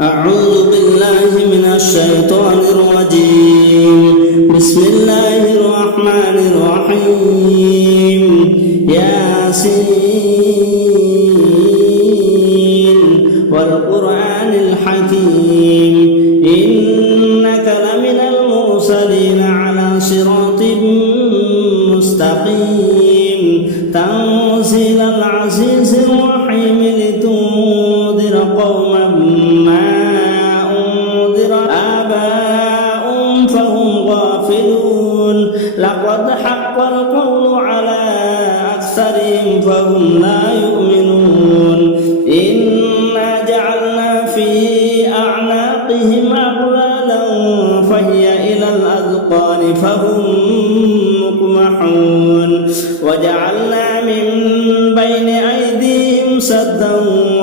أعوذ بالله من الشيطان الرجيم. بسم الله الرحمن الرحيم. ياسين والقرآن الحكيم إنك لمن المرسلين على صراط مستقيم تنزيل العزيز الرحيم لتنذر قوما ما أنذر آباؤهم فهم غافلون لقد حق القول على أكثرهم فهم لا يؤمنون إنا جعلنا في أعناقهم أغلالا فهي إلى الأذقان فهم مقمحون وجعلنا من بين أيديهم سدا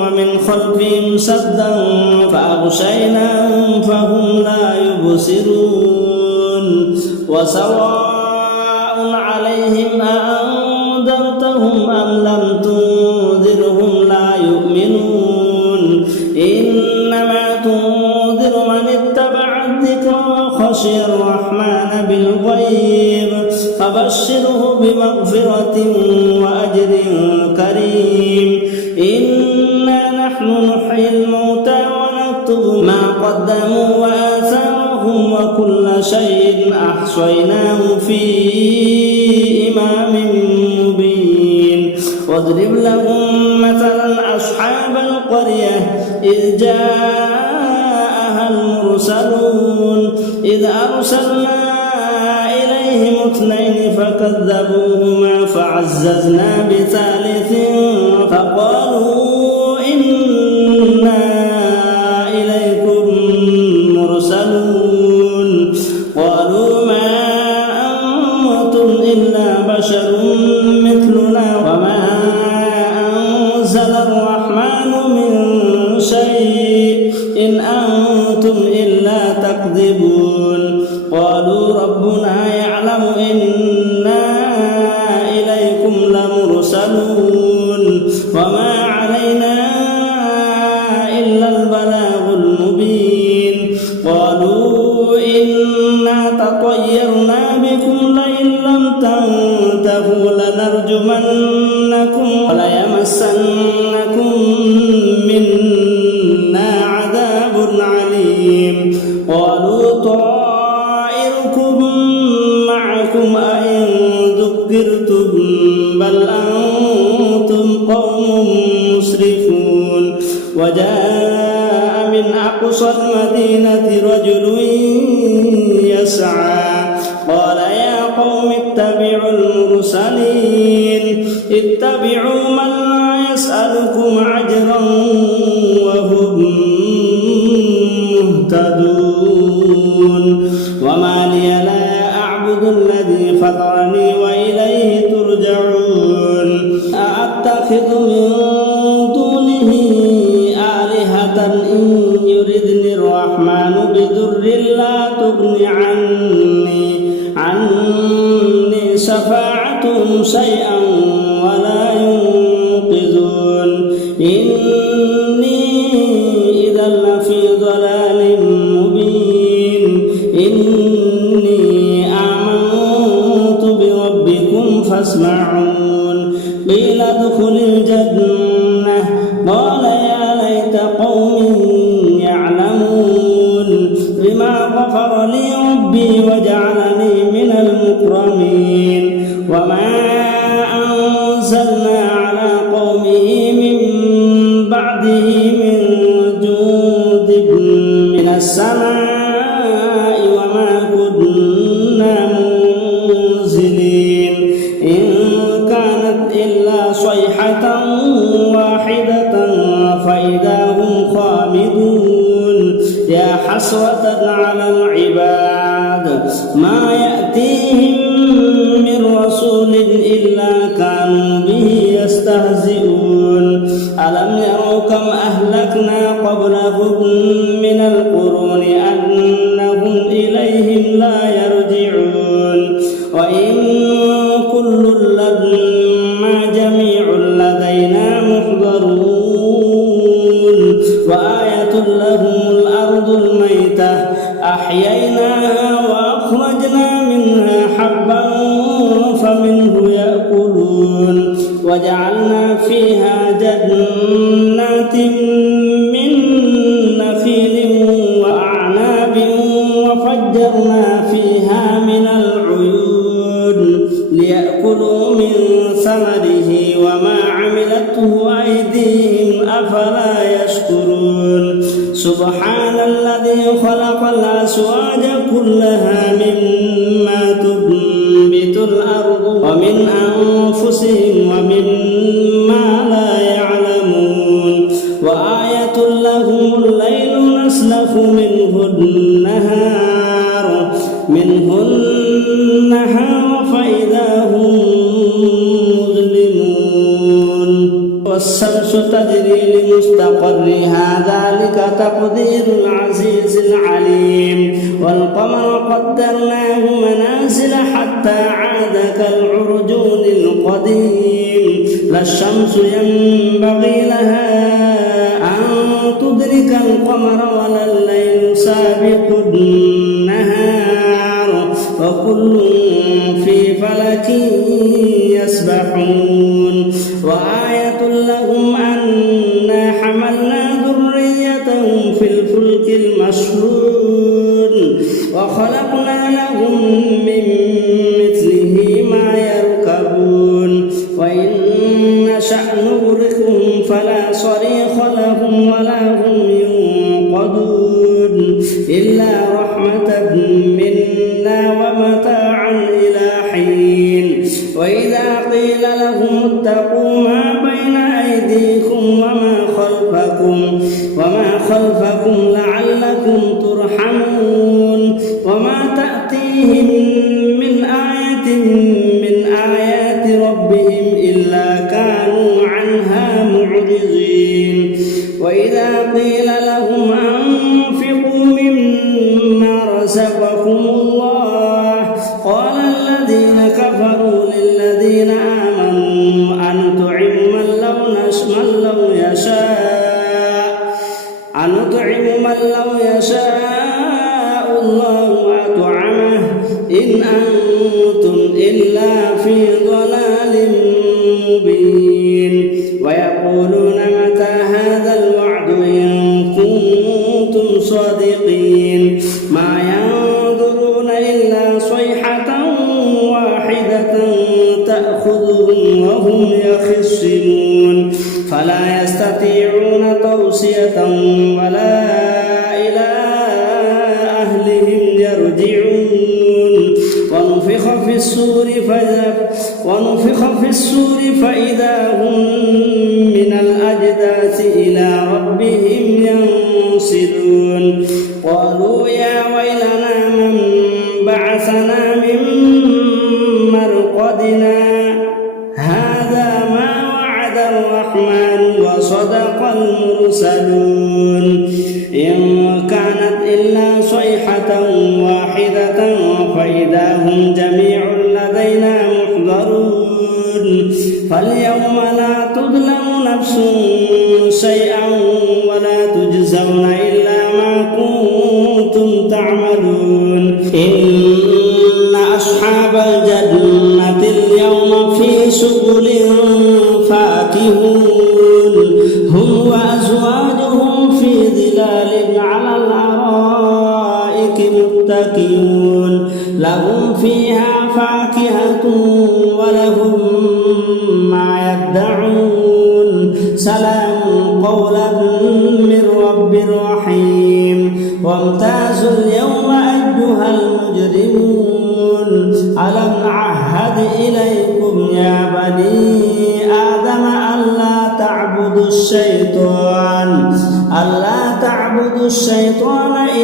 ومن خلفهم سدا فأغشيناهم فهم لا يبصرون وسواء عليهم أأنذرتهم أم لم تنذرهم لا يؤمنون إنما تنذر من اتبع الذكر وخشي الرحمن بالغيب فبشره بمغفرة وأجر كريم إنا نحن نحيي الموتى ونكتب ما قدموا وآثارهم وكل شيء أحصيناه في إمام مبين واضرب لهم مثلا أصحاب القرية إذ جاءها المرسلون إذ أرسلنا إليهم اثنين فكذبوهما فعززنا بثالث فقالوا إنا إليكم مرسلون قالوا ما أنتم إلا بشر مثلنا وما أنزل الرحمن من شيء إن أنتم إلا تكذبون قالوا ربنا يعلم إنا إليكم لمرسلون وما علينا إلا البلاغ المبين قالوا إنا تطيرنا بكم لئن لم تنتهوا لنرجمنكم وليمسنكم منا عذاب عليم قالوا طائركم معكم أئن ذكرتم بل أنتم قوم مسرفون وجاء من أقصى المدينة رجل يسعى قال يا قوم اتبعوا المرسلين اتبعوا من لا يسألكم أجرا وهم مهتدون وما لي لا أعبد الذي فطرني وإليه ترجعون أأتخذ من دونه آلهة إن يردني الرحمن بضر لا تغن عني شفاعتهم شيئا ولا ينقذون إني إذا لفي ضلال مبين إني آمنت بربكم فاسمعون قيل ادخل الجنة قال يا ليت قومي يعلمون بما غفر لي ربي وجعلني من المكرمين وما أنزلنا على قومه من بعده من جند من السماء وما كنا منزلين إن كانت إلا صيحة واحدة فإذا هم خامدون يا حسرة على العباد ما يأتيهم من رسول إلا كانوا به يستهزئون ألم يروا كم أهلكنا قبلهم من القرون أنهم إليهم لا يرجعون وإن كل لما جميع لدينا محضرون وآية لهم ميتة أحييناها وأخرجنا منها حبا فمنه يأكلون وجعلنا فيها جنات من نخيل وأعناب وفجرنا فيها من العيون ليأكلوا من ثمره وما عملته أيديهم أفلا يشكرون سبحان الذي خلق الأزواج كلها مما تنبت الأرض ومن أنفسهم ومما لا يعلمون وآية لهم الليل نسلخ منه النهار فإذا هم مظلمون والشمس تجري لمستقرها ذلك تقدير العزيز العليم والقمر قدرناه منازل حتى عاد كالعرجون القديم لا الشمس ينبغي لها أن تدرك القمر ولا الليل سابق النهار وكل في فلك يسبحون وآية لهم أنا حملنا ذريتهم في الفلك المشحون وخلقنا لهم من مثله ما يركبون وإن نشأ نغرقهم فلا صريخ لهم ولا هم ينقذون إلا رحمة منا ومتاعا إلى حين وإذا قيل لهم اتقوا ما بين أيديكم وما خلفكم لعلكم ترحمون وما تأتيهم من آية من آيات ربهم إلا كانوا عنها معرضين وإذا قيل لهم أنفقوا مما رزقكم الله قال الذين كفروا للذين آمنوا أنطعم من لو يشاء الله أطعمه إن أنتم إلا في ضلال مبين ويقولون متى هذا الوعد إن كنتم صادقين ما ينظرون إلا صيحة واحدة تأخذهم وهم يخصمون فلا يستطيعون توصية ولا إلى أهلهم يرجعون ونفخ في السور فإذا هم من الأجداث إلى ربهم ينسلون قالوا يا ويلنا من بعثنا من مرقدنا هذا ما وعد الرحمن وصدق المرسلون إن كانت إلا صيحة واحدة فإذا هم جميع لدينا محضرون فاليوم لا تظلم نفس شيئا ولا تجزون إلا ما كنتم تعملون إن أصحاب الجنة اليوم في شغل فاكهون هم وأزواجهم في ظلال على الأرائك متكئون لهم فيها فاكهة ولهم ما يدعون سلام قولا من رب رحيم وامتازوا اليوم أيها المجرمون ألم أعهد إليكم يا بني آدم ألا تعبدوا الشيطان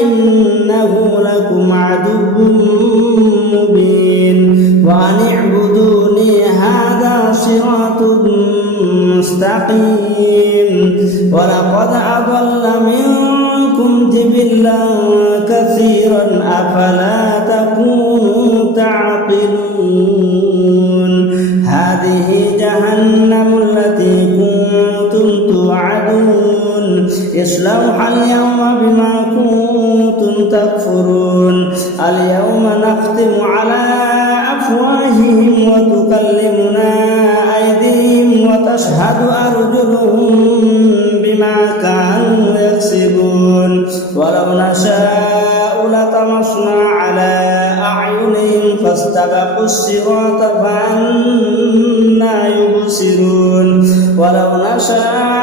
إنه لكم عدو مبين وأن اعبدوني هذا صراط مستقيم ولقد أضل منكم جبلا كثيرا أفلا تكونوا تعقلون هذه جهنم التي كنتم توعدون اصلوها اليوم بما كنتم تكفرون اليوم نختم على أفواههم وتكلمنا أيديهم وتشهد أرجلهم بما كانوا يكسبون ولو نشاء لطمسنا على أعينهم فاستبقوا الصراط فأنى يبصرون ولو نشاء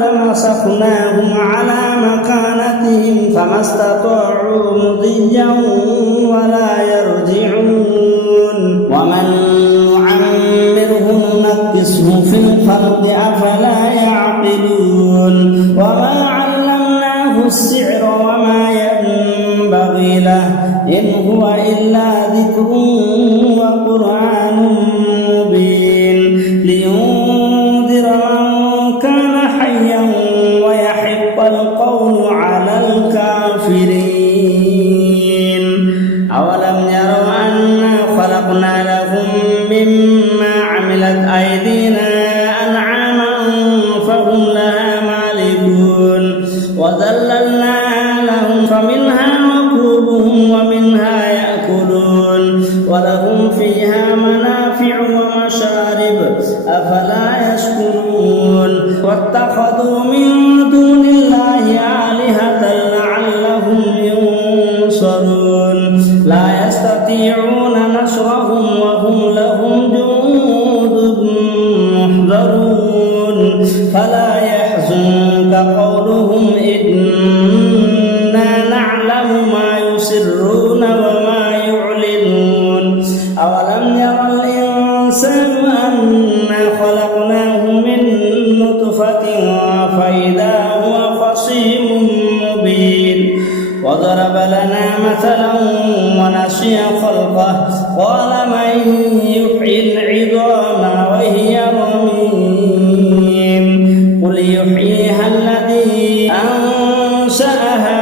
لمسخناهم على مكانتهم فما استطاعوا مضيا ولا يرجعون ومن نعمره نكسه في الخلق أفلا يعقلون وما علمناه السحر وما ينبغي له إن هو إلا ذكر وقرآن مبين لينذر من كان حيا ويحق القول على الكافرين أولم يروا أنا خلقنا لهم مما عملت أيدينا أنعاما فهم لها مالكون وذللناها لهم فمنها ركوبهم ومنها يأكلون ولهم فيها منافع ومشارب أفلا يشكرون واتخذوا من دون الله آلهة لعلهم ينصرون لا يستطيعون نصرهم وهم لهم جند محضرون فلا يحزنك قولهم إنا نعلم ما يسرون وما يعلنون أولم ير الإنسان أنا خلقناه من نطفة فإذا هو خصيم مبين وضرب لنا مثلا ونسي خلقه قال من يحيي العظام وهي رميم قل يحييها الذي أنشأها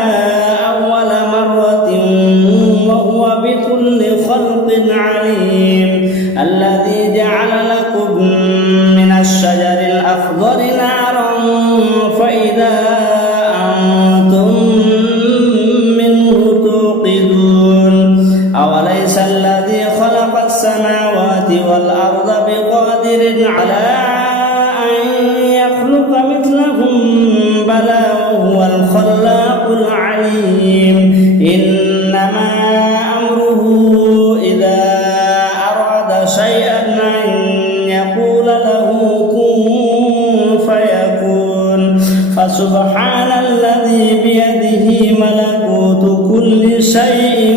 أول مرة وهو بكل خلق عليم الذي جعل لكم من الشجر الأخضر نارا فإذا أنتم منه توقدون أوليس الذي خلق السماوات والأرض بقادر على أن يخلق مثلهم بلى وهو الخلاق العليم إنما أمره إذا أراد شيئا أن يقول له كن فيكون فسبحان الذي بيده ملكوت كل شيء